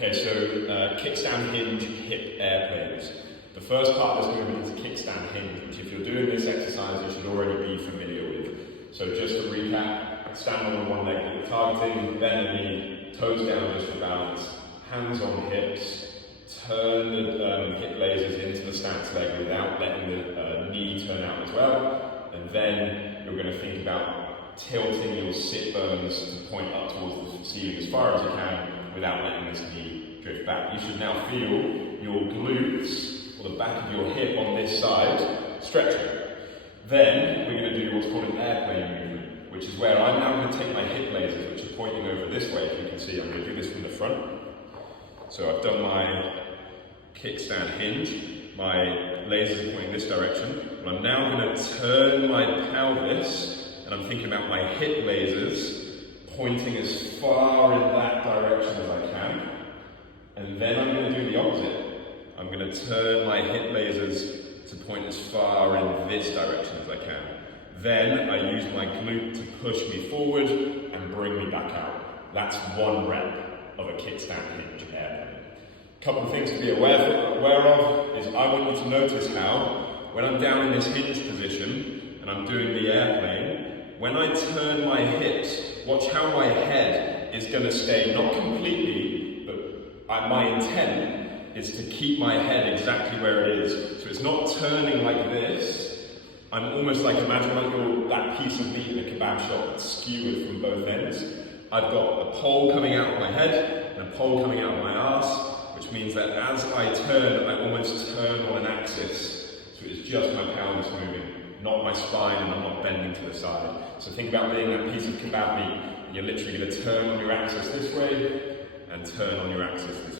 Okay, so kickstand hinge hip airplanes. The first part of this movement is a kickstand hinge, which if you're doing this exercise, you should already be familiar with. So just to recap, stand on one leg that you're targeting, bend the knee, toes down just for balance, hands on hips, turn the hip lasers into the stance leg without letting the knee turn out as well. And then you're going to think about tilting your sit bones to point up towards the ceiling as far as you can without letting this knee drift back. You should now feel your glutes, or the back of your hip on this side, stretching. Then we're going to do what's called an airplane movement, which is where I'm now going to take my hip lasers, which are pointing over this way, if you can see. I'm going to do this from the front. So I've done my kickstand hinge, my lasers are pointing this direction, and I'm now going to turn my pelvis, and I'm thinking about my hip lasers pointing as far in that direction as I can, and then I'm going to do the opposite. I'm going to turn my hip lasers to point as far in this direction as I can. Then I use my glute to push me forward and bring me back out. That's one rep of a kickstand hinge airplane. A couple of things to be aware of is I want you to notice how, when I'm down in this hinge position and I'm doing the airplane, when I turn my hips, watch how my head is going to stay, not completely, but my intent is to keep my head exactly where it is. So it's not turning like this. I'm almost like, imagine like that piece of meat in a kebab shop that's skewered from both ends. I've got a pole coming out of my head and a pole coming out of my arse, which means that as I turn, I almost turn on an axis. So it's just my pelvis moving, not my spine, and I'm not bending to the side. So think about being that piece of kebab meat, and you're literally going to turn on your axis this way, and turn on your axis this way.